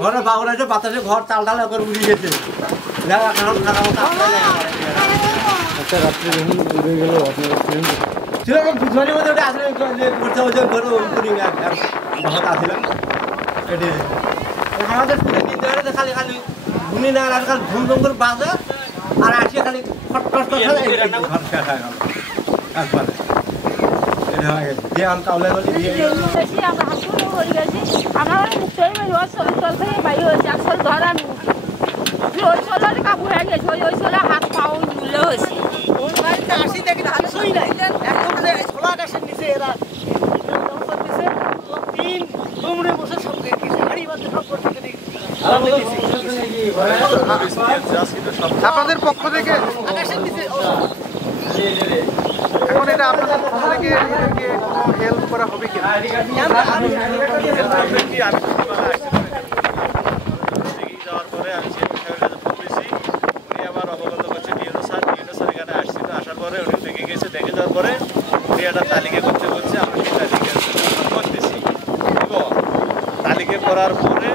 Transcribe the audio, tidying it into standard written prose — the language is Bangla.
ঘরে বাগড়াছে বাতাসে ঘর চাল ডাল করে উড়ে গেছে আচ্ছা রাত্রে যখন উড়ে গেল আপনার সেরকম বুঝবানি মধ্যে ওটা আসলে করতে হচ্ছে ঘরে ভাত আসছিলাম এটি আমাদের নিতে হলে খালি খালি গুনি না আর খালি ধুম ধুম করে বাজে আর আসিয়ে খালি ফটফট ঘর শেষ হয়ে গেল একবারে যে আম কাউলে বলি আমরা হাসপাতালে পড়ে গেছি আমরা নিশ্চয়ই চল থেকে বাইরে হয়েছে আসল ধরা ওই চলার কাবু হয়ে গেছে ওই চলা হাত পাও মূল্য হয়েছে ওর বাড়িতে আসি দেখি ধান শুই নাই একদম ছোলা গাছের নিচে এরা দিছে তিন দুমড়ে বসে সব গেছে হাড়ি বাঁধতে সব করতে আপনাদের পক্ষ থেকে আকাশের নিচে এখন এটা আপনাদের পক্ষ থেকে এদেরকে কোনো হেল্প করা হবে কি যাওয়ার পরে আমি ফোন দিয়েছি উনি আবার অবগত করছে ডিএনও স্যার এখানে আসছিল আসার পরে উনি দেখে গেছে দেখে যাওয়ার পরে উনি একটা তালিকা করতে বলছে আমরা সেই তালিকা করতেছি এবং তালিকা করার পরে